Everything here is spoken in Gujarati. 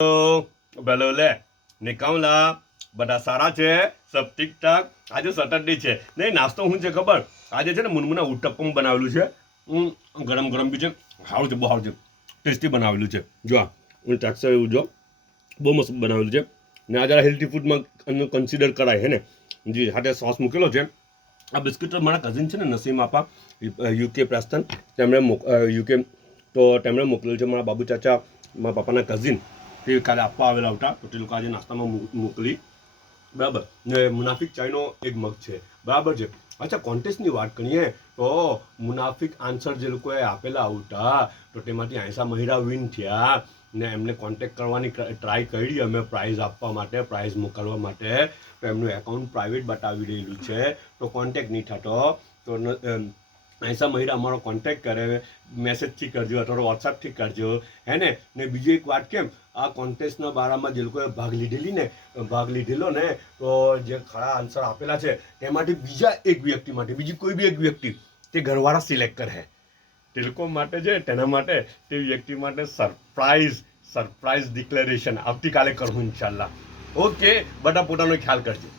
ભલે લે નિકામલા બધા સારા છે, સબ ઠીક ઠાક. આજે સેટરડે છે નહીં, નાસ્તો શું છે ખબર? આજે છે ને મુનમુના ઉત્તપમ બનાવેલું છે, ગરમ ગરમ બી છે, સારું છે, બહુ સારું છે, ટેસ્ટી બનાવેલું છે. જો ટેક્સચર એવું જો બહુ મસ્ત બનાવેલું છે ને. આ જરા હેલ્ધી ફૂડમાં કન્સિડર કરાય હે ને. જી સાથે સોસ મૂકેલો છે. આ બિસ્કિટ મારા કઝિન છે ને નસીમ આપા, યુકે પ્રેસ્ટન, તેમણે યુકે તો તેમણે મોકલેલું છે. મારા બાબુ ચાચા, મારા પપ્પાના કઝિન, તે કાલે આપવા આવેલા હતા, તો તે લોકો આજે નાસ્તામાં મોકલી. બરાબર ને મુનાફિક ચાયનો એક મગ છે, બરાબર છે. અચ્છા, કોન્ટેસ્ટની વાત કરીએ તો મુનાફિક આન્સર જે લોકોએ આપેલા હતા તો તેમાંથી 80 મહિલા વિન થયા ને. એમને કોન્ટેક્ટ કરવાની ટ્રાય કરી અમે પ્રાઇઝ આપવા માટે, પ્રાઇઝ મોકલવા માટે, તો એમનું એકાઉન્ટ પ્રાઇવેટ બતાવી રહેલું છે, તો કોન્ટેક્ટ નહીં થતો. તો 80 મહિલા અમારો કોન્ટેક્ટ કરે, મેસેજથી કરજો અથવા તો વોટ્સઅપથી કરજો હે ને. બીજી એક વાત, કેમ આ કોન્ટેસ્ટના બારામાં જે લોકોએ ભાગ લીધેલો ને, તો જે ખરા આન્સર આપેલા છે તેમાંથી બીજા એક વ્યક્તિ માટે, બીજી કોઈ બી એક વ્યક્તિ તે ઘરવાળા સિલેક્ટ કરે તે લોકો માટે છે. તેના માટે તે વ્યક્તિ માટે સરપ્રાઇઝ ડિક્લેરેશન આવતીકાલે કરું ઇન્શાલ્લાહ. ઓકે, બધા પોતાનો ખ્યાલ કરજો.